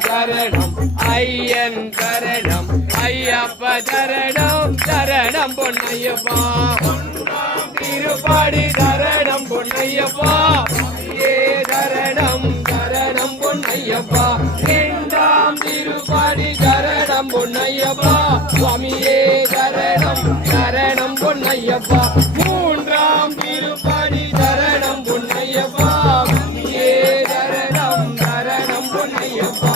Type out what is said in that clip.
சரணம் ஐயன் சரணம் ஐயப்ப சரணம் சரணம் பொன்னையப்பா திருப்பாடி சரணம் பொன்னையப்பா ஏ சரணம் சரணம் பொன்னையப்பா இரண்டாம் திருப்பாடி சரணம் பொன்னையப்பா சுவாமியே சரணம் சரணம் பொன்னையப்பா மூன்றாம் திருப்பாடி சரணம் பொன்னையப்பா சுவாமியே சரணம் சரணம் பொன்னையப்பா